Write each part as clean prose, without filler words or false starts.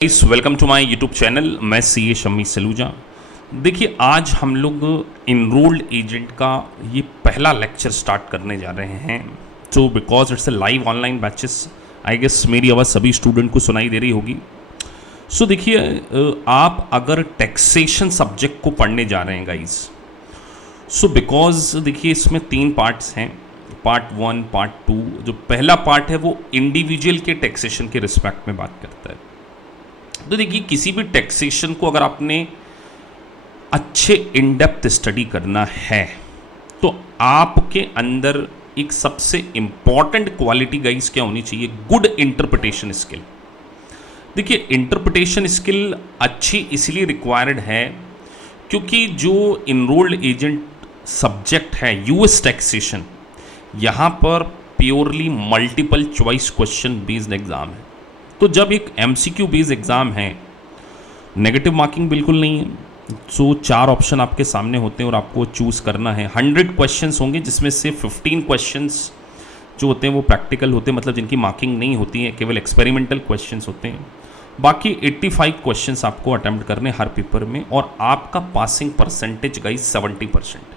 Welcome to my YouTube channel. मैं CA Shammi Saluja. देखिए, आज हम लोग इनरोल्ड एजेंट का ये पहला लेक्चर स्टार्ट करने जा रहे हैं। तो because it's a live online batches, I guess मेरी आवाज़ सभी स्टूडेंट को सुनाई दे रही होगी। सो देखिए, आप अगर टैक्सेशन सब्जेक्ट को पढ़ने जा रहे हैं गाइज, सो बिकॉज देखिए इसमें 3 पार्ट्स हैं, पार्ट 1, पार्ट 2। जो पहला पार्ट है वो इंडिविजुअल के टैक्सेशन के रिस्पेक्ट में बात करता है। तो देखिए, किसी भी टैक्सेशन को अगर आपने अच्छे इन डेप्थ स्टडी करना है तो आपके अंदर एक सबसे इंपॉर्टेंट क्वालिटी गाइस क्या होनी चाहिए? Good interpretation skill. देखिए, इंटरप्रिटेशन स्किल अच्छी इसलिए रिक्वायर्ड है क्योंकि जो इनरोल्ड एजेंट सब्जेक्ट है यूएस टैक्सेशन, यहाँ पर purely multiple choice question based exam है। तो जब एक एमसीक्यू बेस्ड एग्ज़ाम है, नेगेटिव मार्किंग बिल्कुल नहीं है। सो 4 ऑप्शन आपके सामने होते हैं और आपको चूज़ करना है। 100 क्वेश्चंस होंगे जिसमें से 15 क्वेश्चंस जो होते हैं वो प्रैक्टिकल होते हैं, मतलब जिनकी मार्किंग नहीं होती है, केवल एक्सपेरिमेंटल क्वेश्चंस होते हैं। बाकी 85 क्वेश्चंस आपको अटैम्प्ट करने हर पेपर में, और आपका पासिंग परसेंटेज गाइस 70%।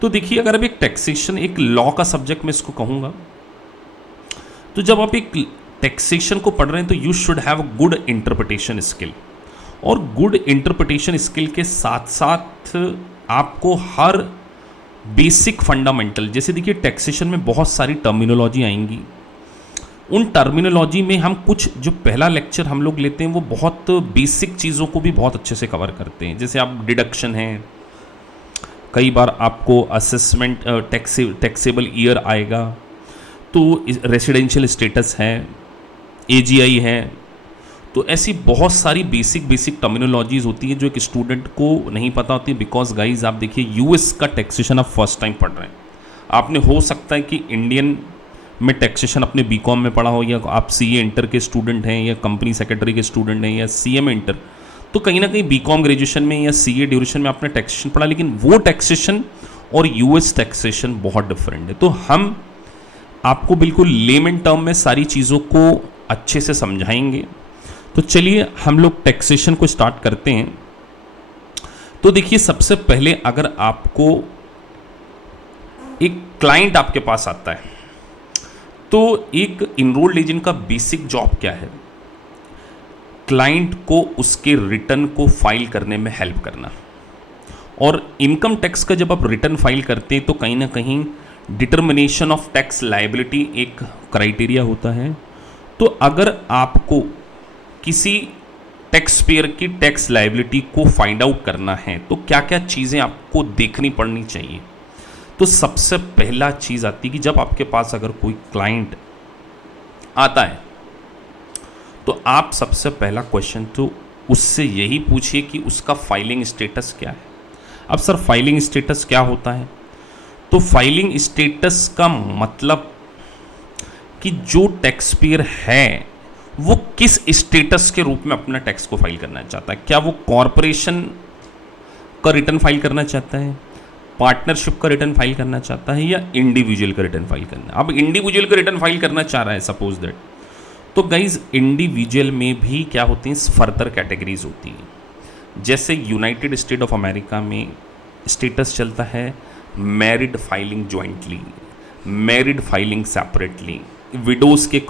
तो देखिए, अगर अब एक टैक्सेशन एक लॉ का सब्जेक्ट मैं इसको कहूँगा, तो जब आप एक टैक्सेशन को पढ़ रहे हैं तो you should have good interpretation skill. और गुड इंटरप्रिटेशन स्किल के साथ साथ आपको हर बेसिक फंडामेंटल, जैसे देखिए टैक्सेशन में बहुत सारी टर्मिनोलॉजी आएंगी, उन टर्मिनोलॉजी में हम कुछ जो पहला लेक्चर हम लोग लेते हैं वो बहुत बेसिक चीज़ों को भी बहुत अच्छे से कवर करते हैं। जैसे आप डिडक्शन है, कई बार आपको असेसमेंट टैक्सेबल ईयर आएगा, तो रेसिडेंशियल स्टेटस है, एजीआई है। तो ऐसी बहुत सारी बेसिक टर्मिनोलॉजीज होती है जो एक स्टूडेंट को नहीं पता होती। बिकॉज गाइज आप देखिए, यूएस का टैक्सेशन आप फर्स्ट टाइम पढ़ रहे हैं। आपने हो सकता है कि इंडियन में टैक्सेशन अपने बीकॉम में पढ़ा हो, या आप सीए इंटर के स्टूडेंट हैं, या कंपनी सेक्रेटरी के स्टूडेंट हैं, या सीएम इंटर, तो कहीं ना कहीं बीकॉम ग्रेजुएशन में या सीए ड्यूरेशन में आपने टैक्सेशन पढ़ा, लेकिन वो टैक्सेशन और यूएस टैक्सेशन बहुत डिफरेंट है। तो हम आपको बिल्कुल लेमन टर्म में सारी चीज़ों को अच्छे से समझाएंगे। तो चलिए हम लोग टैक्सेशन को स्टार्ट करते हैं। तो देखिए, सबसे पहले अगर आपको एक क्लाइंट आपके पास आता है, तो एक इनरोल्ड एजेंट का बेसिक जॉब क्या है? क्लाइंट को उसके रिटर्न को फाइल करने में हेल्प करना। और इनकम टैक्स का जब आप रिटर्न फाइल करते हैं तो कहीं ना कहीं डिटर्मिनेशन ऑफ टैक्स लायबिलिटी एक क्राइटेरिया होता है। तो अगर आपको किसी टैक्स पेयर की टैक्स लायबिलिटी को फाइंड आउट करना है तो क्या क्या चीज़ें आपको देखनी पड़नी चाहिए? तो सबसे पहला चीज़ आती है कि जब आपके पास अगर कोई क्लाइंट आता है तो आप सबसे पहला क्वेश्चन तो उससे यही पूछिए कि उसका फाइलिंग स्टेटस क्या है। अब सर, फाइलिंग स्टेटस क्या होता है? तो फाइलिंग स्टेटस का मतलब कि जो टैक्स पेयर है वो किस स्टेटस के रूप में अपना टैक्स को फाइल करना चाहता है। क्या वो कॉरपोरेशन का रिटर्न फाइल करना चाहता है, पार्टनरशिप का रिटर्न फाइल करना चाहता है, या इंडिविजुअल का रिटर्न फाइल करना? अब इंडिविजुअल का रिटर्न फाइल करना चाह रहा है सपोज दैट, तो गाइज इंडिविजुअल में भी क्या होती हैं, फर्दर कैटेगरीज होती हैं। जैसे यूनाइटेड स्टेट ऑफ अमेरिका में स्टेटस चलता है married filing jointly, married filing separately, widows के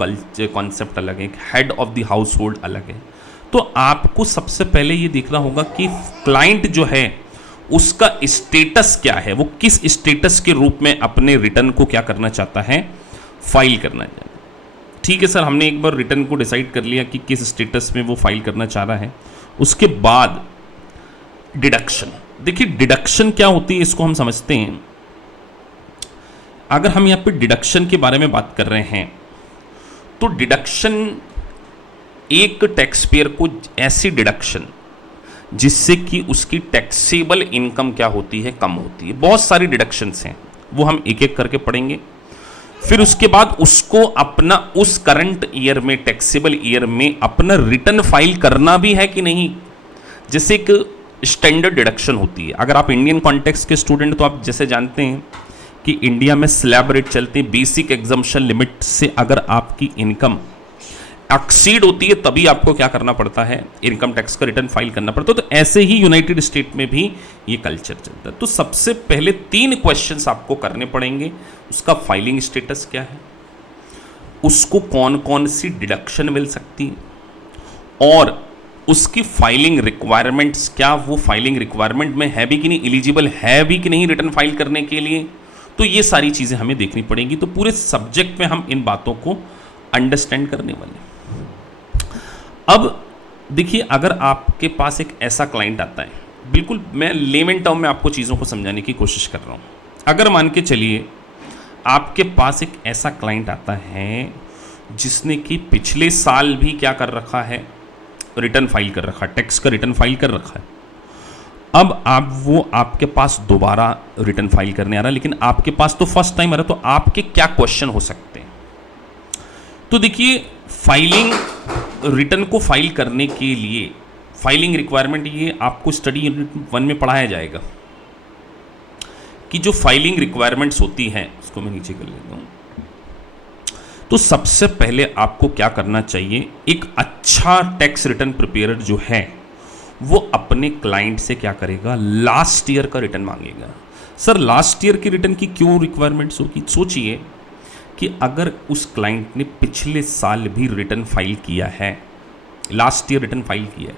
कॉन्सेप्ट अलग है, head of the house hold अलग है। तो आपको सबसे पहले ये देखना होगा कि क्लाइंट जो है उसका स्टेटस क्या है, वो किस स्टेटस के रूप में अपने रिटर्न को क्या करना चाहता है, फाइल करना चाहता है। ठीक है सर, हमने एक बार रिटर्न को डिसाइड कर लिया कि किस स्टेटस में वो फाइल करना चाह रहा है। उसके बाद डिडक्शन। देखिए, डिडक्शन क्या होती है इसको हम समझते हैं। अगर हम यहाँ पे डिडक्शन के बारे में बात कर रहे हैं तो डिडक्शन एक टैक्स पेयर को ऐसी डिडक्शन जिससे कि उसकी टैक्सेबल इनकम क्या होती है, कम होती है। बहुत सारी डिडक्शंस हैं, वो हम एक एक करके पढ़ेंगे। फिर उसके बाद उसको अपना उस करंट ईयर में, टैक्सेबल ईयर में अपना रिटर्न फाइल करना भी है कि नहीं। जैसे एक स्टैंडर्ड डिडक्शन होती है। अगर आप इंडियन कॉन्टेक्स्ट के स्टूडेंट, तो आप जैसे जानते हैं कि इंडिया में स्लैब रेट चलते हैं, बेसिक एग्जम्पशन लिमिट से अगर आपकी इनकम एक्सीड होती है तभी आपको क्या करना पड़ता है, इनकम टैक्स का रिटर्न फाइल करना पड़ता है। तो ऐसे ही यूनाइटेड स्टेट में भी ये कल्चर चलता है। तो सबसे पहले 3 क्वेश्चंस आपको करने पड़ेंगे। उसका फाइलिंग स्टेटस क्या है, उसको कौन कौन सी डिडक्शन मिल सकती है, और उसकी फाइलिंग रिक्वायरमेंट्स, क्या वो फाइलिंग रिक्वायरमेंट में है भी कि नहीं, एलिजिबल है भी कि नहीं रिटर्न फाइल करने के लिए। तो ये सारी चीज़ें हमें देखनी पड़ेंगी। तो पूरे सब्जेक्ट में हम इन बातों को अंडरस्टैंड करने वाले। अब देखिए, अगर आपके पास एक ऐसा क्लाइंट आता है, बिल्कुल मैं लेमन टर्म में आपको चीज़ों को समझाने की कोशिश कर रहा हूँ। अगर मान के चलिए आपके पास एक ऐसा क्लाइंट आता है जिसने कि पिछले साल भी क्या कर रखा है, रिटर्न फाइल कर रखा है, टैक्स का रिटर्न फाइल कर रखा है। अब वो आपके पास दोबारा रिटर्न फाइल करने आ रहा है, लेकिन आपके पास तो फर्स्ट टाइम आ रहा है। तो आपके क्या क्वेश्चन हो सकते हैं? तो देखिए, फाइलिंग रिटर्न को फाइल करने के लिए फाइलिंग रिक्वायरमेंट, ये आपको स्टडी यूनिट 1 में पढ़ाया जाएगा कि जो फाइलिंग रिक्वायरमेंट्स होती हैं, इसको मैं नीचे कर लेता हूँ। तो सबसे पहले आपको क्या करना चाहिए, एक अच्छा टैक्स रिटर्न प्रिपेयर जो है वो अपने क्लाइंट से क्या करेगा, लास्ट ईयर का रिटर्न मांगेगा। सर लास्ट ईयर के रिटर्न की क्यों रिक्वायरमेंट्स होगी? सोचिए कि अगर उस क्लाइंट ने पिछले साल भी रिटर्न फाइल किया है, लास्ट ईयर रिटर्न फाइल किया है,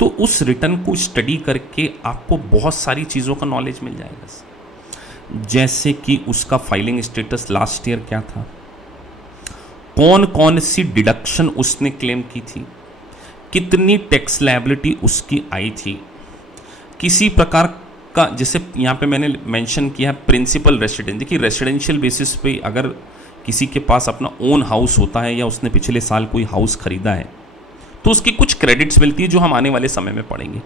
तो उस रिटर्न को स्टडी करके आपको बहुत सारी चीज़ों का नॉलेज मिल जाएगा। जैसे कि उसका फाइलिंग स्टेटस लास्ट ईयर क्या था, कौन कौन सी डिडक्शन उसने क्लेम की थी, कितनी टैक्स लायबिलिटी उसकी आई थी, किसी प्रकार का, जैसे यहाँ पे मैंने मेंशन किया है प्रिंसिपल रेसिडेंस। देखिए, रेसिडेंशियल बेसिस पे अगर किसी के पास अपना ओन हाउस होता है या उसने पिछले साल कोई हाउस खरीदा है, तो उसकी कुछ क्रेडिट्स मिलती है जो हम आने वाले समय में पढ़ेंगे।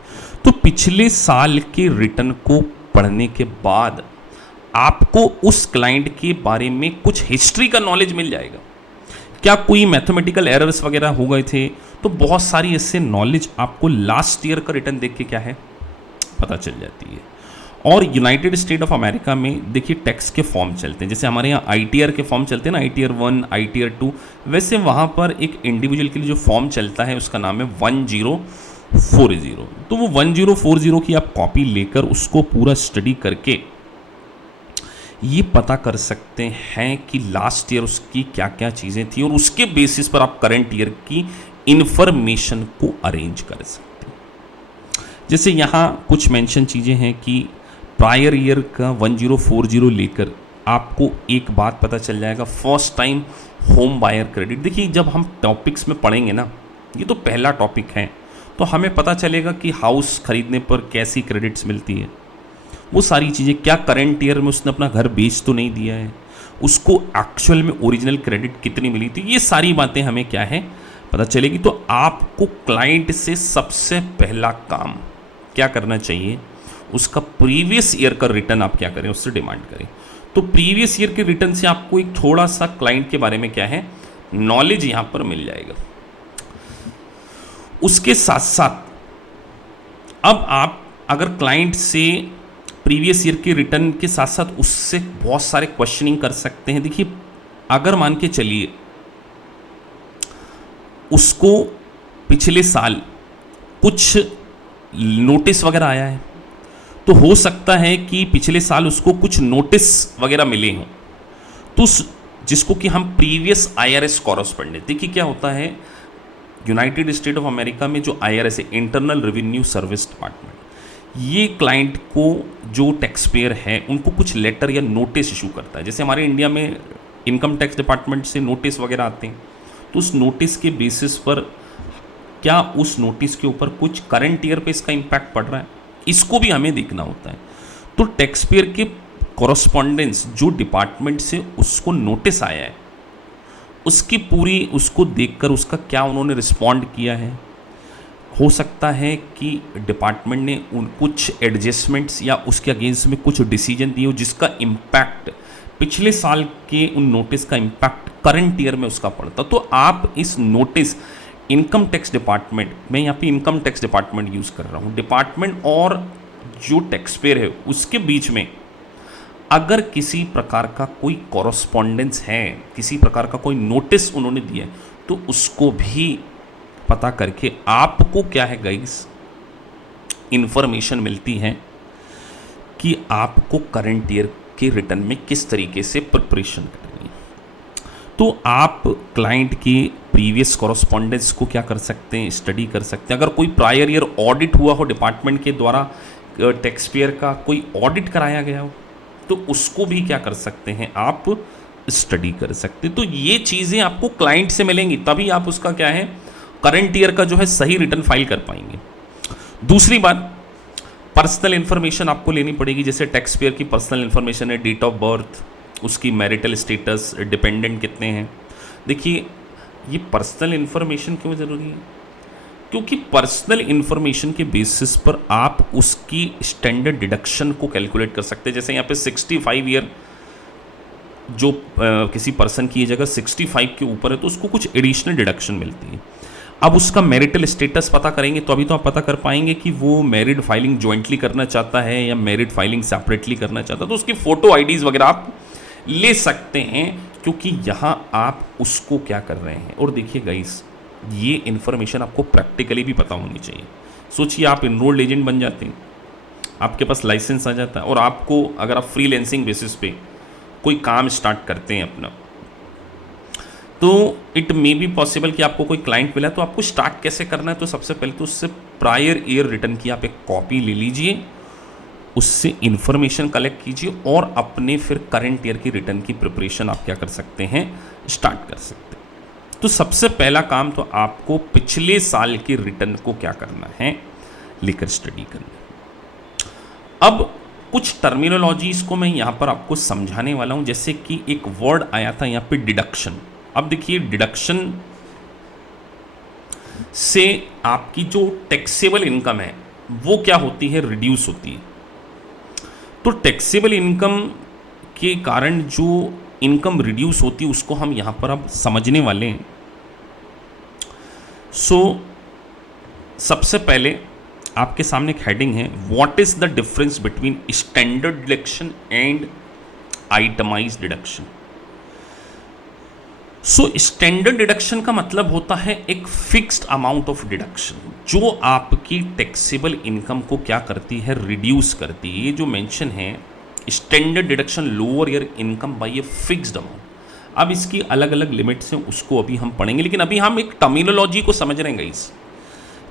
तो पिछले साल के रिटर्न को पढ़ने के बाद आपको उस क्लाइंट के बारे में कुछ हिस्ट्री का नॉलेज मिल जाएगा। क्या कोई मैथमेटिकल एरर्स वगैरह हो गए थे, तो बहुत सारी ऐसे नॉलेज आपको लास्ट ईयर का रिटर्न देख के क्या है, पता चल जाती है। और यूनाइटेड स्टेट ऑफ अमेरिका में देखिए टैक्स के फॉर्म चलते हैं। जैसे हमारे यहाँ ITR के फॉर्म चलते हैं ना, ITR 1, ITR 2, वैसे वहाँ पर एक इंडिविजुअल के लिए जो फॉर्म चलता है उसका नाम है 1040। तो वो 1040 की आप कॉपी लेकर उसको पूरा स्टडी करके ये पता कर सकते हैं कि लास्ट ईयर उसकी क्या क्या चीज़ें थी, और उसके बेसिस पर आप करंट ईयर की इंफॉर्मेशन को अरेंज कर सकते हैं। जैसे यहाँ कुछ मेंशन चीज़ें हैं कि प्रायर ईयर का 1040 लेकर आपको एक बात पता चल जाएगा, first time home buyer credit. देखिए, जब हम टॉपिक्स में पढ़ेंगे ना, ये तो पहला टॉपिक है, तो हमें पता चलेगा कि हाउस खरीदने पर कैसी क्रेडिट्स मिलती है, वो सारी चीज़ें, क्या करंट ईयर में उसने अपना घर बेच तो नहीं दिया है, उसको एक्चुअल में ओरिजिनल क्रेडिट कितनी मिली थी, ये सारी बातें हमें क्या है पता चलेगी। तो आपको क्लाइंट से सबसे पहला काम क्या करना चाहिए, उसका प्रीवियस ईयर का रिटर्न आप क्या करें, उससे डिमांड करें। तो प्रीवियस ईयर के रिटर्न से आपको एक थोड़ा सा क्लाइंट के बारे में क्या है, नॉलेज यहाँ पर मिल जाएगा। उसके साथ साथ अब आप अगर क्लाइंट से प्रीवियस ईयर के रिटर्न के साथ साथ उससे बहुत सारे क्वेश्चनिंग कर सकते हैं। देखिए, अगर मान के चलिए उसको पिछले साल कुछ नोटिस वगैरह आया है, तो हो सकता है कि पिछले साल उसको कुछ नोटिस वगैरह मिले हों, तो जिसको कि हम प्रीवियस IRS कॉरेस्पॉन्डेंट, देखिए क्या होता है, यूनाइटेड स्टेट ऑफ अमेरिका में जो IRS है, इंटरनल रेवेन्यू सर्विस डिपार्टमेंट, ये क्लाइंट को जो टैक्स पेयर है उनको कुछ लेटर या नोटिस इशू करता है। जैसे हमारे इंडिया में इनकम टैक्स डिपार्टमेंट से नोटिस वगैरह आते हैं, तो उस नोटिस के बेसिस पर क्या उस नोटिस के ऊपर कुछ करंट ईयर पे इसका इम्पैक्ट पड़ रहा है, इसको भी हमें देखना होता है। तो टैक्स पेयर के कॉरेस्पॉन्डेंस जो डिपार्टमेंट से उसको नोटिस आया है, उसकी पूरी उसको देखकर उसका क्या उन्होंने रिस्पॉन्ड किया है। हो सकता है कि डिपार्टमेंट ने उन कुछ एडजस्टमेंट्स या उसके अगेंस्ट में कुछ डिसीजन दिए हो जिसका इम्पैक्ट पिछले साल के उन नोटिस का इम्पैक्ट करंट ईयर में उसका पड़ता। तो आप इस नोटिस इनकम टैक्स डिपार्टमेंट, मैं यहाँ पे इनकम टैक्स डिपार्टमेंट यूज़ कर रहा हूँ, डिपार्टमेंट और जो टैक्स पेयर है उसके बीच में अगर किसी प्रकार का कोई कॉरेस्पॉन्डेंस है, किसी प्रकार का कोई नोटिस उन्होंने दिया है, तो उसको भी पता करके आपको क्या है गाइस, इंफॉर्मेशन मिलती है कि आपको करंट ईयर के रिटर्न में किस तरीके से प्रिपरेशन करनी है। तो आप क्लाइंट की प्रीवियस कॉरस्पॉन्डेंस को क्या कर सकते हैं, स्टडी कर सकते हैं। अगर कोई प्रायर ईयर ऑडिट हुआ हो डिपार्टमेंट के द्वारा, टैक्स पेयर का कोई ऑडिट कराया गया हो, तो उसको भी क्या कर सकते हैं, आप स्टडी कर सकते हैं। तो ये चीज़ें आपको क्लाइंट से मिलेंगी, तभी आप उसका क्या है, करंट ईयर का जो है सही रिटर्न फाइल कर पाएंगे। दूसरी बात, पर्सनल इन्फॉर्मेशन आपको लेनी पड़ेगी। जैसे टैक्स पेयर की पर्सनल इन्फॉर्मेशन है, डेट ऑफ बर्थ, उसकी मैरिटल स्टेटस, डिपेंडेंट कितने हैं। देखिए ये पर्सनल इन्फॉर्मेशन क्यों ज़रूरी है, क्योंकि पर्सनल इन्फॉर्मेशन के बेसिस पर आप उसकी स्टैंडर्ड डिडक्शन को कैलकुलेट कर सकते हैं। जैसे यहाँ पे 65 ईयर जो किसी पर्सन की एज अगर 65 के ऊपर है तो उसको कुछ एडिशनल डिडक्शन मिलती है। अब उसका मैरिटल स्टेटस पता करेंगे तो अभी तो आप पता कर पाएंगे कि वो मैरिड फाइलिंग जॉइंटली करना चाहता है या मैरिड फाइलिंग सेपरेटली करना चाहता है। तो उसकी फ़ोटो आईडीज़ वगैरह आप ले सकते हैं, क्योंकि यहाँ आप उसको क्या कर रहे हैं। और देखिए गाइस, ये इन्फॉर्मेशन आपको प्रैक्टिकली भी पता होनी चाहिए। सोचिए आप इनरोल्ड एजेंट बन जाते हैं, आपके पास लाइसेंस आ जाता है, और आपको अगर आप फ्रीलांसिंग बेसिस पे कोई काम स्टार्ट करते हैं अपना, तो इट मे बी पॉसिबल कि आपको कोई क्लाइंट मिला, तो आपको स्टार्ट कैसे करना है। तो सबसे पहले तो उससे प्रायर ईयर रिटर्न की आप एक कॉपी ले लीजिए, उससे इंफॉर्मेशन कलेक्ट कीजिए और अपने फिर करंट ईयर की रिटर्न की प्रिपरेशन आप क्या कर सकते हैं, स्टार्ट कर सकते हैं। तो सबसे पहला काम तो आपको पिछले साल के रिटर्न को क्या करना है, लेकर स्टडी करना है। अब कुछ टर्मिनोलॉजीज को मैं यहाँ पर आपको समझाने वाला हूँ। जैसे कि एक वर्ड आया था यहाँ पे, डिडक्शन। अब देखिए, डिडक्शन से आपकी जो टैक्सेबल इनकम है वो क्या होती है, रिड्यूस होती है। तो टैक्सेबल इनकम के कारण जो इनकम रिड्यूस होती है उसको हम यहाँ पर अब समझने वाले हैं। सबसे पहले आपके सामने एक हेडिंग है, what is the difference between standard deduction and itemised deduction. Standard deduction का मतलब होता है एक फिक्स्ड अमाउंट ऑफ डिडक्शन, जो आपकी टैक्सेबल इनकम को क्या करती है, रिड्यूस करती है। ये जो मेंशन है, standard deduction lower your income by a fixed amount. अब इसकी अलग अलग लिमिट्स हैं, उसको अभी हम पढ़ेंगे, लेकिन अभी हम एक टर्मिनोलॉजी को समझ रहे हैं गाइस,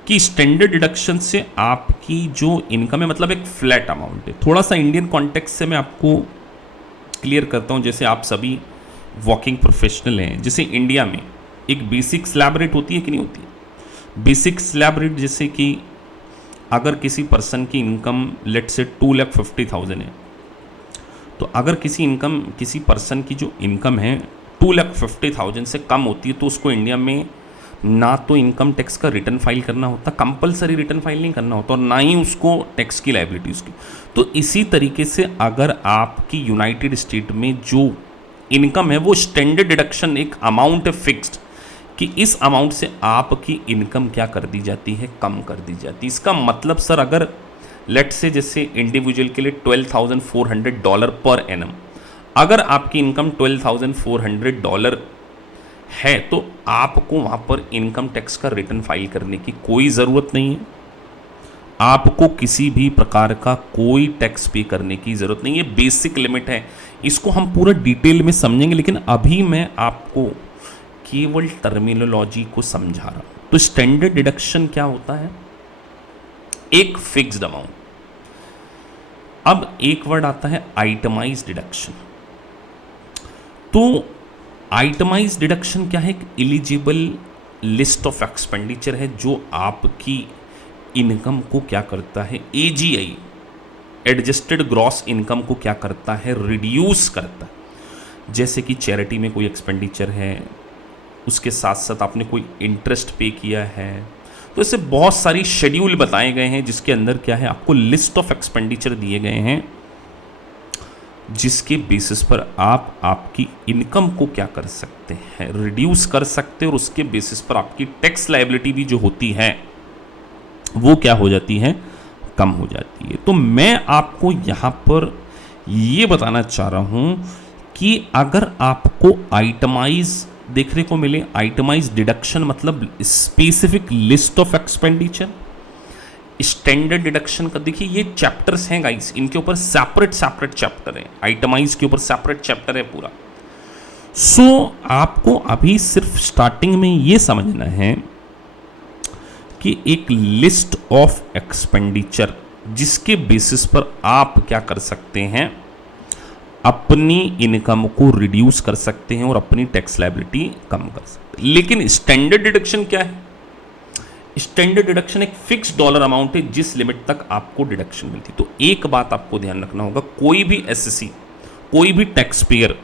कि स्टैंडर्ड डिडक्शन से आपकी जो इनकम है मतलब एक फ्लैट अमाउंट है। थोड़ा सा इंडियन कॉन्टेक्स्ट से मैं आपको क्लियर करता हूँ। जैसे आप सभी वर्किंग प्रोफेशनल हैं, जैसे इंडिया में एक बेसिक स्लैब रेट होती है कि नहीं होती है। बेसिक स्लैब रेट जैसे कि अगर किसी पर्सन की इनकम लेट से 2,50,000 है, तो अगर किसी पर्सन की जो इनकम है 2,50,000 से कम होती है, तो उसको इंडिया में ना तो इनकम टैक्स का रिटर्न फाइल करना होता, कंपलसरी रिटर्न फाइल नहीं करना होता, और ना ही उसको टैक्स की लायबिलिटी उसकी। तो इसी तरीके से अगर आपकी यूनाइटेड स्टेट में जो इनकम है वो स्टैंडर्ड डिडक्शन एक अमाउंट है फिक्स्ड, कि इस अमाउंट से आपकी इनकम क्या कर दी जाती है, कम कर दी जाती है। इसका मतलब सर, अगर लेट से जैसे इंडिविजुअल के लिए $12,400 पर एनम, अगर आपकी इनकम $12,400 है, तो आपको वहाँ पर इनकम टैक्स का रिटर्न फाइल करने की कोई ज़रूरत नहीं है। आपको किसी भी प्रकार का कोई टैक्स पे करने की ज़रूरत नहीं है, बेसिक लिमिट है। इसको हम पूरा डिटेल में समझेंगे, लेकिन अभी मैं आपको केवल टर्मिनोलॉजी को समझा रहा हूँ। तो स्टैंडर्ड डिडक्शन क्या होता है, एक फिक्स्ड अमाउंट। अब एक वर्ड आता है आइटमाइज्ड डिडक्शन। तो आइटमाइज्ड डिडक्शन क्या है, एक एलिजिबल लिस्ट ऑफ एक्सपेंडिचर है जो आपकी इनकम को क्या करता है, एजीआई एडजस्टेड ग्रॉस इनकम को क्या करता है, रिड्यूस करता है। जैसे कि चैरिटी में कोई एक्सपेंडिचर है, उसके साथ साथ आपने कोई इंटरेस्ट पे किया है, तो इससे बहुत सारी शेड्यूल बताए गए हैं जिसके अंदर क्या है, आपको लिस्ट ऑफ एक्सपेंडिचर दिए गए हैं, जिसके बेसिस पर आप आपकी इनकम को क्या कर सकते हैं, रिड्यूस कर सकते हैं, और उसके बेसिस पर आपकी टैक्स लायबिलिटी भी जो होती है वो क्या हो जाती है, कम हो जाती है। तो मैं आपको यहाँ पर ये बताना चाह रहा हूँ कि अगर आपको आइटमाइज देखने को मिले। आइटमाइज डिडक्शन मतलब specific list of expenditure. Standard deduction का देखिए ये चैप्टर्स हैं गाइस, इनके ऊपर सेपरेट चैप्टर है। आइटमाइज के ऊपर सेपरेट चैप्टर है पूरा। सो आपको अभी सिर्फ स्टार्टिंग में ये समझना है कि एक लिस्ट ऑफ एक्सपेंडिचर जिसके बेसिस पर आप क्या कर सकते हैं, अपनी इनकम को रिड्यूस कर सकते हैं और अपनी टैक्स लायबिलिटी कम कर सकते हैं। लेकिन स्टैंडर्ड डिडक्शन क्या है? स्टैंडर्ड डिडक्शन एक फिक्स डॉलर अमाउंट है जिस लिमिट तक आपको डिडक्शन मिलती है। तो एक बात आपको ध्यान रखना होगा, कोई भी एसएससी, कोई भी टैक्स पेयर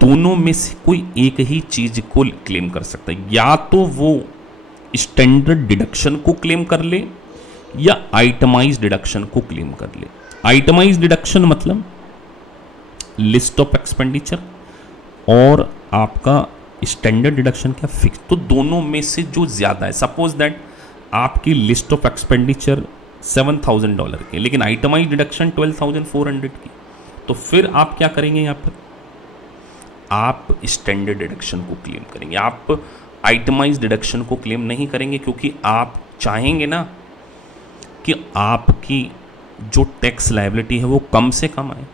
दोनों में से कोई एक ही चीज को क्लेम कर सकता है। या तो वो स्टैंडर्ड डिडक्शन को क्लेम कर ले या आइटमाइज डिडक्शन को क्लेम कर ले। आइटमाइज डिडक्शन मतलब लिस्ट ऑफ एक्सपेंडिचर और आपका स्टैंडर्ड डिडक्शन क्या फिक्स। तो दोनों में से जो ज़्यादा है, सपोज दैट आपकी लिस्ट ऑफ एक्सपेंडिचर $7,000 की लेकिन आइटमाइज डिडक्शन 12,400 की, तो फिर आप क्या करेंगे? यहाँ पर आप स्टैंडर्ड डिडक्शन को क्लेम करेंगे, आप आइटमाइज डिडक्शन को क्लेम नहीं करेंगे, क्योंकि आप चाहेंगे ना कि आपकी जो टैक्स लायबिलिटी है वो कम से कम आए।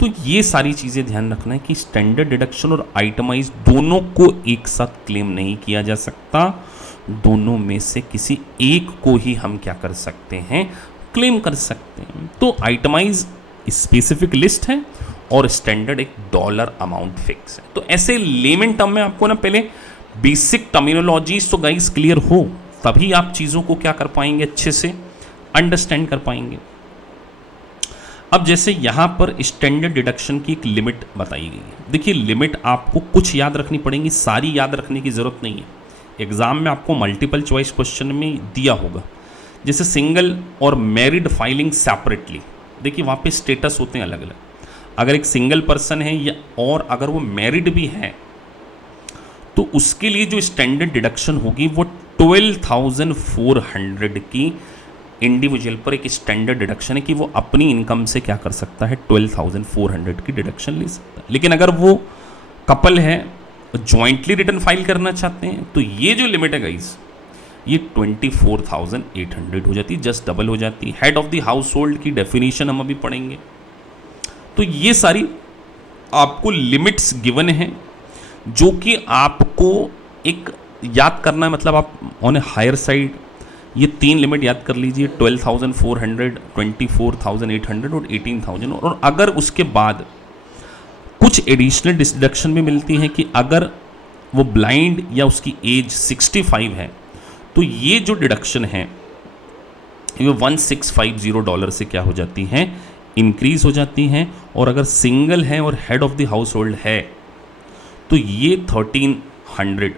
तो ये सारी चीज़ें ध्यान रखना है कि स्टैंडर्ड डिडक्शन और आइटमाइज दोनों को एक साथ क्लेम नहीं किया जा सकता, दोनों में से किसी एक को ही हम क्या कर सकते हैं, क्लेम कर सकते हैं। तो आइटमाइज स्पेसिफिक लिस्ट है और स्टैंडर्ड एक डॉलर अमाउंट फिक्स है। तो ऐसे लेमन टर्म में आपको ना पहले बेसिक टर्मिनोलॉजीज तो गाइस क्लियर हो, तभी आप चीज़ों को क्या कर पाएंगे, अच्छे से अंडरस्टैंड कर पाएंगे। अब जैसे यहाँ पर स्टैंडर्ड डिडक्शन की एक लिमिट बताई गई है। देखिए लिमिट आपको कुछ याद रखनी पड़ेंगी, सारी याद रखने की ज़रूरत नहीं है। एग्ज़ाम में आपको मल्टीपल चॉइस क्वेश्चन में दिया होगा, जैसे सिंगल और मैरिड फाइलिंग सेपरेटली। देखिए वहाँ पे स्टेटस होते हैं अलग अलग। अगर एक सिंगल पर्सन है या और अगर वो मैरिड भी है तो उसके लिए जो स्टैंडर्ड डिडक्शन होगी वो 12,400 की इंडिविजुअल पर एक स्टैंडर्ड डिडक्शन है कि वो अपनी इनकम से क्या कर सकता है, 12,400 की डिडक्शन ले सकता है। लेकिन अगर वो कपल है, जॉइंटली रिटर्न फाइल करना चाहते हैं, तो ये जो लिमिट है गाइस ये 24,800 हो जाती है, जस्ट डबल हो जाती है। Head of the house hold की डेफिनेशन हम अभी पढ़ेंगे। तो ये सारी आपको लिमिट्स गिवन हैं जो कि आपको एक याद करना है। मतलब आप ऑन ए हायर साइड ये तीन लिमिट याद कर लीजिए, 12,400, 24,800 और 18,000। और अगर उसके बाद कुछ एडिशनल डिडक्शन भी मिलती हैं कि अगर वो ब्लाइंड या उसकी एज 65 है तो ये जो डिडक्शन है ये $1,650 से क्या हो जाती हैं, इंक्रीज हो जाती हैं। और अगर सिंगल है और head of the house hold है तो ये 1,300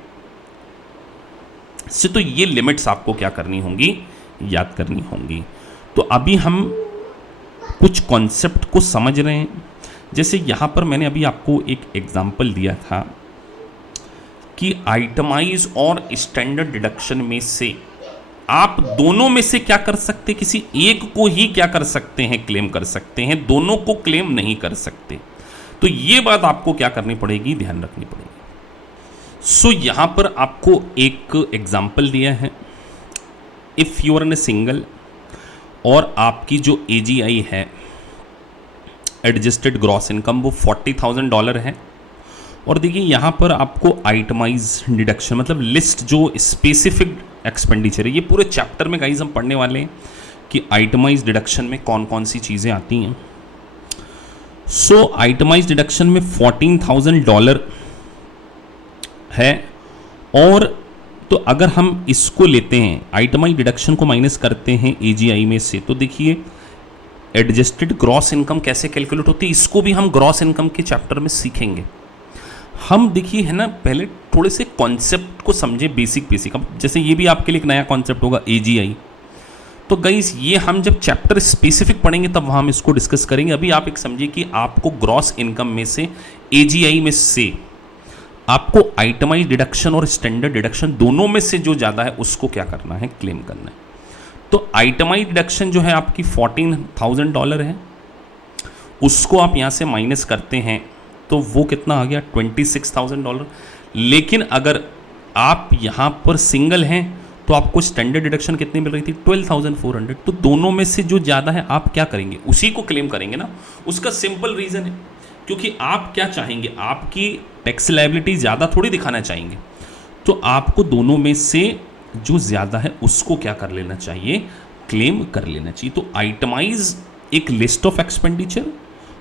से। तो ये लिमिट्स आपको क्या करनी होंगी, याद करनी होंगी। तो अभी हम कुछ कॉन्सेप्ट को समझ रहे हैं। जैसे यहाँ पर मैंने अभी आपको एक एग्जांपल दिया था कि आइटमाइज और स्टैंडर्ड डिडक्शन में से आप दोनों में से क्या कर सकते, किसी एक को ही क्या कर सकते हैं, क्लेम कर सकते हैं, दोनों को क्लेम नहीं कर सकते। तो ये बात आपको क्या करनी पड़ेगी, ध्यान रखनी पड़ेगी। सो यहाँ पर आपको एक एग्जाम्पल दिया है। If you are an a single और आपकी जो AGI है, एडजस्टेड ग्रॉस इनकम, वो $40,000 है। और देखिए यहाँ पर आपको आइटमाइज डिडक्शन मतलब लिस्ट जो स्पेसिफिक एक्सपेंडिचर है, ये पूरे चैप्टर में गाइज हम पढ़ने वाले हैं कि आइटमाइज डिडक्शन में कौन कौन सी चीज़ें आती हैं। सो आइटमाइज डिडक्शन में $14,000 है। और तो अगर हम इसको लेते हैं, आइटमाइज डिडक्शन को माइनस करते हैं AGI में से, तो देखिए एडजस्टेड ग्रॉस इनकम कैसे कैलकुलेट होती है, इसको भी हम ग्रॉस इनकम के चैप्टर में सीखेंगे। हम देखिए है ना, पहले थोड़े से कॉन्सेप्ट को समझे, बेसिक। अब जैसे ये भी आपके लिए एक नया कॉन्सेप्ट होगा AGI। तो गाइस ये हम जब चैप्टर स्पेसिफिक पढ़ेंगे तब वहाँ हम इसको डिस्कस करेंगे। अभी आप एक समझिए कि आपको ग्रॉस इनकम में से AGI में से आपको आइटमाइज डिडक्शन और स्टैंडर्ड डिडक्शन दोनों में से जो ज़्यादा है उसको क्या करना है, क्लेम करना है। तो आइटमाइज डिडक्शन जो है आपकी $14,000 है, उसको आप यहाँ से माइनस करते हैं तो वो कितना आ गया $26,000। लेकिन अगर आप यहाँ पर सिंगल हैं तो आपको स्टैंडर्ड डिडक्शन कितनी मिल रही थी 12,400। तो दोनों में से जो ज़्यादा है आप क्या करेंगे, उसी को क्लेम करेंगे ना। उसका सिंपल रीज़न है, क्योंकि आप क्या चाहेंगे, आपकी टैक्स लायबिलिटी ज़्यादा थोड़ी दिखाना चाहेंगे, तो आपको दोनों में से जो ज़्यादा है उसको क्या कर लेना चाहिए, क्लेम कर लेना चाहिए। तो आइटमाइज एक लिस्ट ऑफ एक्सपेंडिचर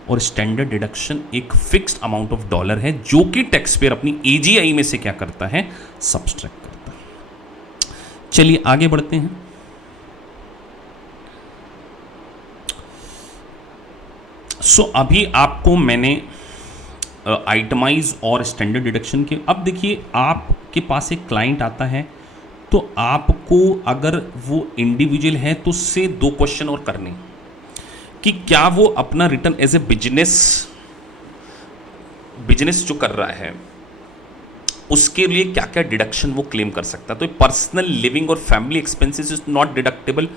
और स्टैंडर्ड डिडक्शन एक फिक्स्ड अमाउंट ऑफ डॉलर है जो कि टैक्स पेयर अपनी एजीआई में से क्या करता है, सब्सट्रैक्ट करता है। चलिए आगे बढ़ते हैं। अभी आपको मैंने आइटमाइज और स्टैंडर्ड डिडक्शन के, अब देखिए आपके पास एक क्लाइंट आता है तो आपको अगर वो इंडिविजुअल है तो उससे 2 क्वेश्चन और करने कि क्या वो अपना रिटर्न एज ए बिजनेस जो कर रहा है उसके लिए क्या क्या डिडक्शन वो क्लेम कर सकता है। तो पर्सनल लिविंग और family expenses is not deductible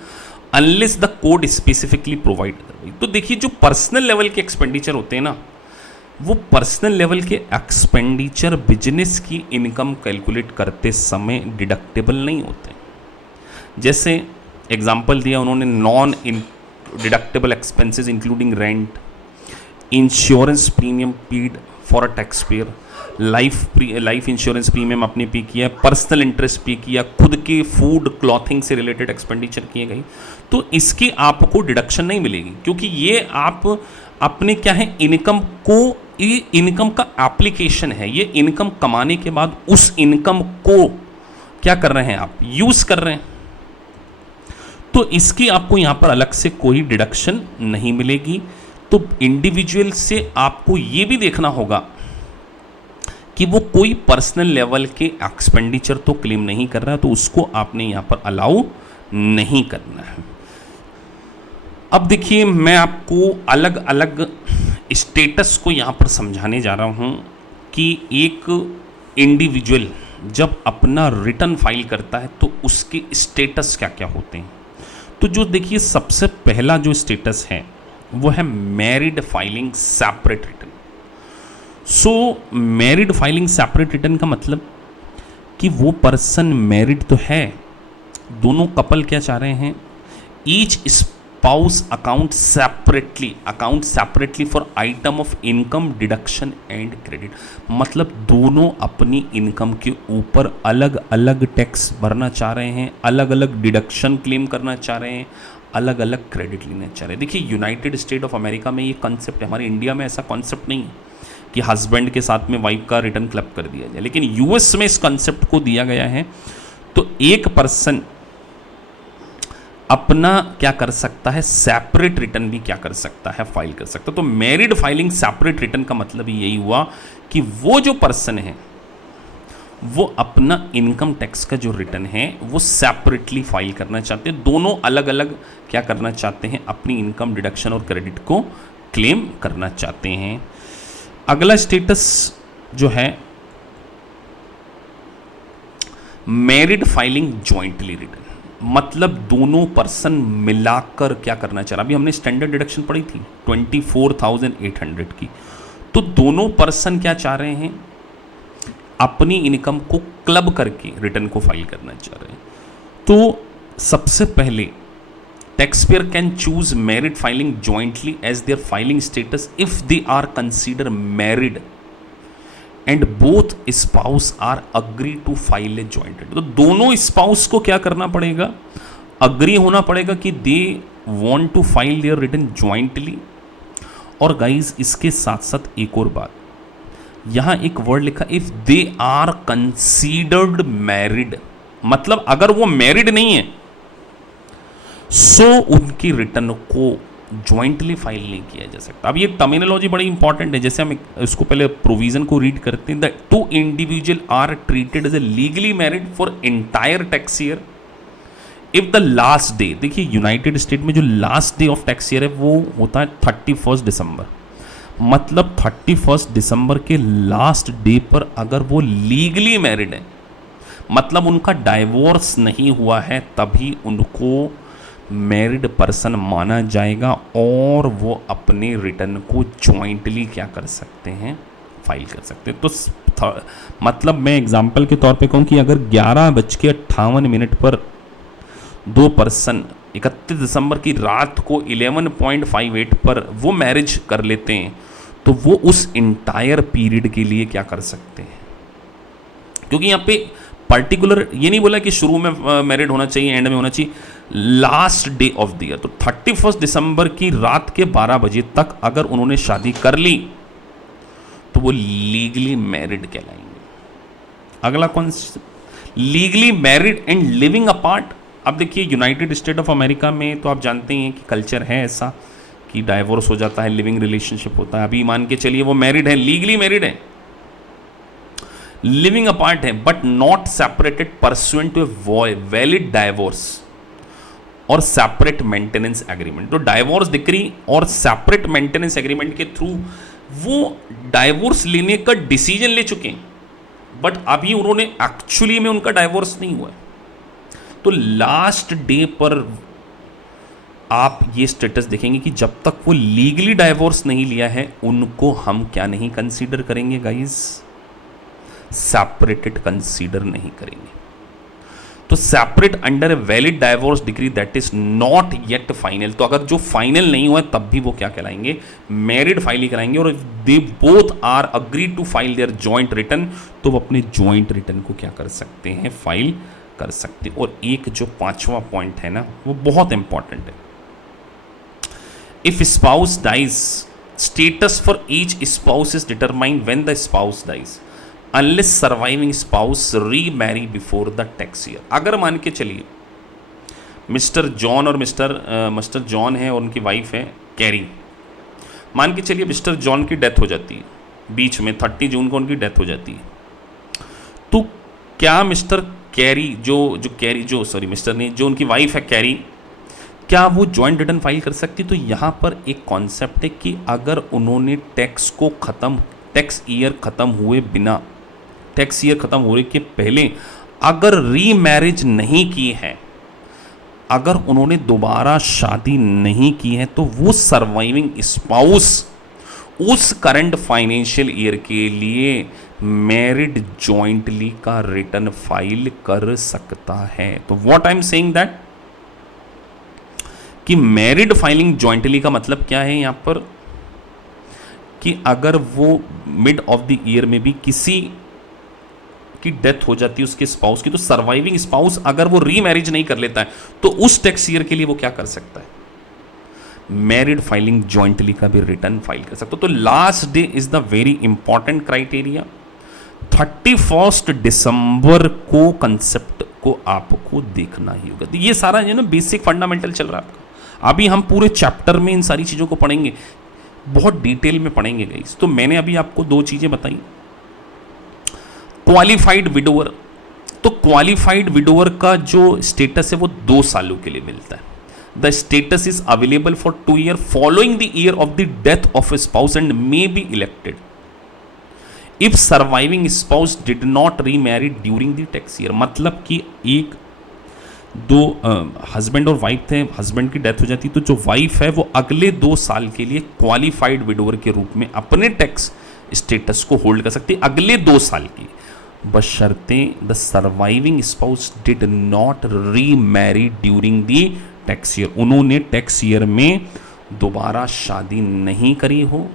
unless the code specifically provide. तो देखिए जो पर्सनल लेवल के एक्सपेंडिचर होते हैं ना, वो पर्सनल लेवल के एक्सपेंडिचर बिजनेस की इनकम कैलकुलेट करते समय डिडक्टेबल नहीं होते। जैसे एग्जांपल दिया उन्होंने, non deductible expenses including rent, insurance premium paid for a tax payer, life insurance premium आपने पे किया, पर्सनल इंटरेस्ट पे किया, खुद के फूड क्लॉथिंग से रिलेटेड एक्सपेंडिचर किए गए, तो इसकी आपको डिडक्शन नहीं मिलेगी, क्योंकि ये आप अपने क्या है इनकम को, ये इनकम का एप्लीकेशन है, ये इनकम कमाने के बाद उस इनकम को क्या कर रहे हैं आप, यूज कर रहे हैं। तो इसकी आपको यहां पर अलग से कोई डिडक्शन नहीं मिलेगी। तो इंडिविजुअल से आपको ये भी देखना होगा कि वो कोई पर्सनल लेवल के एक्सपेंडिचर तो क्लेम नहीं कर रहा है, तो उसको आपने यहां पर अलाउ नहीं करना है। अब देखिए मैं आपको अलग अलग स्टेटस को यहां पर समझाने जा रहा हूं कि एक इंडिविजुअल जब अपना रिटर्न फाइल करता है तो उसके स्टेटस क्या क्या होते हैं। तो जो देखिए सबसे पहला जो स्टेटस है वो है married filing separate return. Married filing separate return का मतलब कि वो पर्सन मैरिड तो है, दोनों कपल क्या चाह रहे हैं, each spouse account separately for item of income deduction and credit. मतलब दोनों अपनी इनकम के ऊपर अलग अलग टैक्स भरना चाह रहे हैं, अलग अलग डिडक्शन क्लेम करना चाह रहे हैं, अलग अलग क्रेडिट लेना चाह रहे हैं। देखिए यूनाइटेड स्टेट ऑफ अमेरिका में ये कॉन्सेप्ट है, हमारे इंडिया में ऐसा कॉन्सेप्ट नहीं है कि हस्बैंड के साथ में वाइफ का रिटर्न क्लब कर दिया जाए, लेकिन यूएस में इस कॉन्सेप्ट को दिया गया है। तो एक पर्सन अपना क्या कर सकता है, सेपरेट रिटर्न भी क्या कर सकता है, फाइल कर सकता है। तो मैरिड फाइलिंग सेपरेट रिटर्न का मतलब यही हुआ कि वो जो पर्सन है वो अपना इनकम टैक्स का जो रिटर्न है वो सेपरेटली फाइल करना चाहते हैं, दोनों अलग अलग क्या करना चाहते हैं, अपनी इनकम डिडक्शन और क्रेडिट को क्लेम करना चाहते हैं। अगला स्टेटस जो है मैरिड फाइलिंग जॉइंटली रिटर्न, मतलब दोनों पर्सन मिलाकर क्या करना चाह रहा। अभी हमने स्टैंडर्ड डिडक्शन पढ़ी थी 24,800 की, तो दोनों पर्सन क्या चाह रहे हैं, अपनी इनकम को क्लब करके रिटर्न को फाइल करना चाह रहे हैं। तो सबसे पहले tax payer can choose married filing jointly as their filing status if they are consider married and both spouse are agree to file a joint return. तो दोनों स्पाउस को क्या करना पड़ेगा, अग्री होना पड़ेगा कि they want to file their return jointly. और गाइज इसके साथ साथ एक और बात, यहां एक वर्ड लिखा if they are considered married, मतलब अगर वो मैरिड नहीं है सो उनकी रिटर्न को ज्वाइंटली फाइल नहीं किया जा सकता। अब ये टर्मिनोलॉजी बड़ी इंपॉर्टेंट है, जैसे हम इसको पहले प्रोविजन को रीड करते हैं, the two individual are treated as a legally married for entire tax year if the last day, देखिए यूनाइटेड स्टेट में जो last day of tax year है वो होता है 31 दिसंबर, मतलब 31 दिसंबर के लास्ट डे पर अगर वो लीगली मैरिड है, मतलब उनका डाइवोर्स नहीं हुआ है, तभी उनको मैरिड पर्सन माना जाएगा और वो अपने रिटर्न को जॉइंटली क्या कर सकते हैं, फाइल कर सकते हैं। तो मतलब मैं एग्जाम्पल के तौर पे कहूँ कि अगर 11:58 पर दो पर्सन 31 दिसंबर की रात को 11.58 पर वो मैरिज कर लेते हैं, तो वो उस इंटायर पीरियड के लिए क्या कर सकते हैं, क्योंकि यहाँ पे पर्टिकुलर ये नहीं बोला कि शुरू में मैरिड होना चाहिए, एंड में होना चाहिए, last day of the year. तो 31 दिसंबर की रात के 12 बजे तक अगर उन्होंने शादी कर ली तो वो लीगली मैरिड कहलाएंगे। अगला कौन, legally married and living apart. अब देखिए यूनाइटेड स्टेट ऑफ अमेरिका में तो आप जानते हैं कि कल्चर है ऐसा कि डाइवोर्स हो जाता है, लिविंग रिलेशनशिप होता है। अभी मान के चलिए वो मैरिड है, लीगली मैरिड है, लिविंग अपार्ट है, but not separated pursuant to a valid divorce और सेपरेट मेंटेनेंस एग्रीमेंट। तो डाइवोर्स डिक्री और सेपरेट मेंटेनेंस एग्रीमेंट के थ्रू वो डाइवोर्स लेने का डिसीजन ले चुके हैं, बट अभी उन्होंने एक्चुअली में उनका डाइवोर्स नहीं हुआ है। तो लास्ट डे पर आप ये स्टेटस देखेंगे कि जब तक वो लीगली डाइवोर्स नहीं लिया है उनको हम क्या नहीं कंसीडर करेंगे गाइस, सेपरेटेड कंसीडर नहीं करेंगे। तो separate under A valid divorce degree that is not yet final. तो अगर जो फाइनल नहीं हुआ तब भी वो क्या कहलाएंगे, मैरिड फाइल ही कराएंगे। और they both are agree to file their joint return, तो वो अपने जॉइंट रिटर्न को क्या कर सकते हैं, फाइल कर सकते हैं। और एक जो 5वां पॉइंट है ना, वो बहुत इंपॉर्टेंट है। If spouse dies, status for each spouse is determined when the spouse dies unless surviving spouse remarry before the tax year. अगर मान के चलिए मिस्टर जॉन और मिस्टर जॉन है और उनकी वाइफ है कैरी, मान के चलिए मिस्टर जॉन की डेथ हो जाती है बीच में, 30 जून को उनकी डेथ हो जाती है, तो क्या मिस्टर कैरी मिस्टर नहीं, जो उनकी वाइफ है कैरी, क्या वो जॉइंट रिटर्न फाइल कर सकती? तो यहाँ पर एक कॉन्सेप्ट है कि अगर उन्होंने टैक्स ईयर खत्म हुए बिना, टैक्स ईयर खत्म होने के पहले अगर रीमैरिज नहीं की है, अगर उन्होंने दोबारा शादी नहीं की है, तो वो सर्वाइविंग स्पाउस उस करंट फाइनेंशियल ईयर के लिए मैरिड जॉइंटली का रिटर्न फाइल कर सकता है। तो what I am saying that कि मैरिड फाइलिंग जॉइंटली का मतलब क्या है यहां पर, कि अगर वो मिड ऑफ द ईयर में भी किसी की डेथ हो जाती है उसके स्पाउस की, तो सर्वाइविंग स्पाउस अगर वो रीमैरिज नहीं कर लेता है तो उस टैक्स ईयर के लिए वो क्या कर सकता है, मैरिड फाइलिंग जॉइंटली का भी रिटर्न फाइल कर सकता है। तो last day is the very important criteria. 31 दिसंबर को कंसेप्ट को आपको देखना ही होगा। तो ये सारा जो ना बेसिक फंडामेंटल चल रहा है आपका। अभी हम पूरे चैप्टर में इन सारी चीज़ों को पढ़ेंगे, बहुत डिटेल में पढ़ेंगे गाइस। तो मैंने अभी आपको 2 चीज़ें बताई। क्वालिफाइड विडोअर, तो क्वालिफाइड विडोअर का जो स्टेटस है वो 2 सालों के लिए मिलता है। The status is available for 2 year following the year of the death of A spouse and may be elected if surviving spouse did not remarry during the tax year. मतलब कि एक दो हस्बैंड और वाइफ थे, husband की death हो जाती तो जो वाइफ है वो अगले 2 साल के लिए क्वालिफाइड विडोअर के रूप में अपने टैक्स स्टेटस को होल्ड कर सकती है, अगले 2 साल की, बशर्ते the surviving spouse did not remarry during the tax year, उन्होंने टैक्स ईयर में दोबारा शादी नहीं करी हो,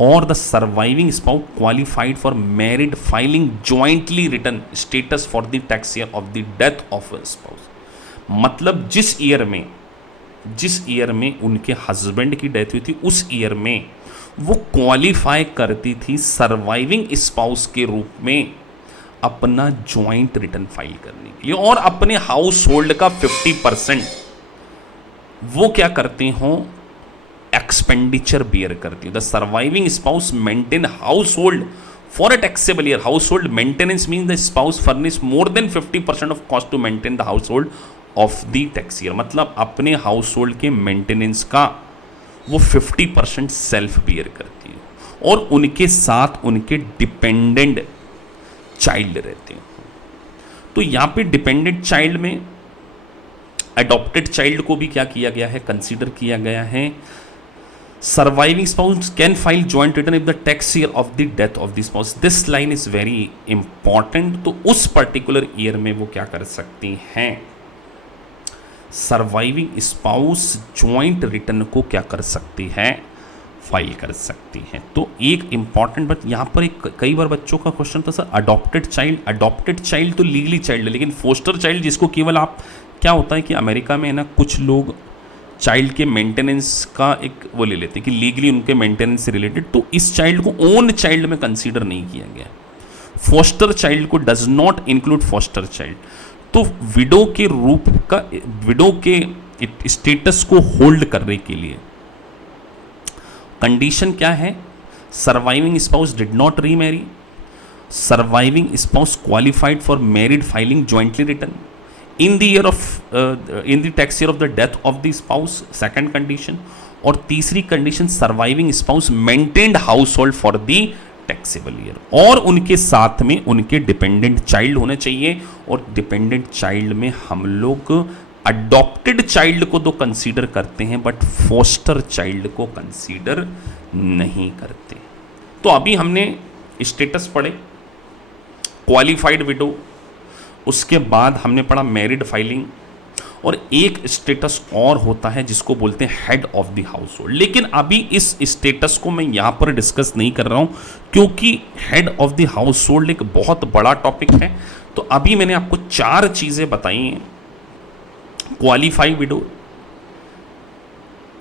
और the surviving spouse qualified for married filing jointly return status for the tax year of the death of a spouse. मतलब जिस ईयर में उनके हस्बैंड की डेथ हुई थी उस ईयर में वो क्वालिफाई करती थी सर्वाइविंग स्पाउस के रूप में अपना जॉइंट रिटर्न फाइल करने के लिए, और अपने हाउस होल्ड का 50% वो क्या करते हो, एक्सपेंडिचर बियर करती है। The surviving spouse maintain household for a taxable year. Household maintenance means the spouse furnish more than 50% of cost to maintain the household of the tax year. मतलब अपने house hold के maintenance का वो 50% self beer करती है, और उनके साथ उनके डिपेंडेंट चाइल्ड रहते हैं। तो यहाँ पे डिपेंडेंट चाइल्ड में अडॉप्टेड चाइल्ड को भी क्या किया गया है, कंसीडर किया गया है। Surviving spouse can file joint return if the tax year of the death of the spouse. This line is very important. तो उस पर्टिकुलर ईयर में वो क्या कर सकती हैं, सर्वाइविंग स्पाउस जॉइंट रिटर्न को क्या कर सकती है, फाइल कर सकती हैं। तो एक इंपॉर्टेंट बात यहाँ पर, एक कई बार बच्चों का क्वेश्चन था सर अडॉप्टेड चाइल्ड तो लीगली चाइल्ड है, लेकिन फोस्टर चाइल्ड जिसको केवल आप, क्या होता है कि अमेरिका में है ना, कुछ लोग चाइल्ड के मेंटेनेंस का एक वो ले लेते हैं कि लीगली उनके मेंटेनेंस से रिलेटेड, तो इस चाइल्ड को ओन चाइल्ड में कंसीडर नहीं किया गया। फोस्टर चाइल्ड को does not include foster child. तो विडो के रूप का, विडो के स्टेटस को होल्ड करने के लिए कंडीशन क्या है, surviving spouse did not remarry, surviving spouse qualified for married filing jointly return in the year of in the tax year of the death of the spouse, second condition. और तीसरी condition, surviving spouse maintained house hold for the taxable year, और उनके साथ में उनके dependent child होने चाहिए। और डिपेंडेंट चाइल्ड में हम लोग अडॉप्टेड चाइल्ड को तो कंसीडर करते हैं बट फोस्टर चाइल्ड को कंसीडर नहीं करते। तो अभी हमने स्टेटस पढ़े, क्वालिफाइड विडो, उसके बाद हमने पढ़ा मैरिड फाइलिंग, और एक स्टेटस और होता है जिसको बोलते हैं head of the house hold. लेकिन अभी इस स्टेटस को मैं यहां पर डिस्कस नहीं कर रहा हूं क्योंकि head of the house hold एक बहुत बड़ा टॉपिक है। तो अभी मैंने आपको 4 चीजें बताई हैं, qualified window,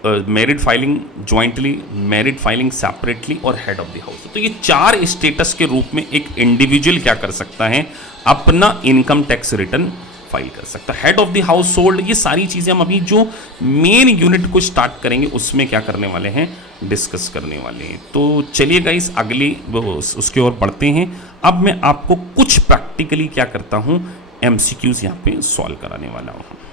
married filing jointly, married filing separately, और हेड ऑफ द हाउस। तो ये 4 स्टेटस के रूप में एक इंडिविजुअल क्या कर सकता है, अपना इनकम टैक्स रिटर्न फाइल कर सकता है। Head of the house hold, ये सारी चीजें हम अभी जो मेन यूनिट को स्टार्ट करेंगे उसमें क्या करने वाले हैं, डिस्कस करने वाले हैं। तो चलिए गाइस अगली उसके ओर बढ़ते हैं। अब मैं आपको कुछ प्रैक्टिकली क्या करता हूं, एमसीक्यूज यहाँ पे सॉल्व कराने वाला हूं।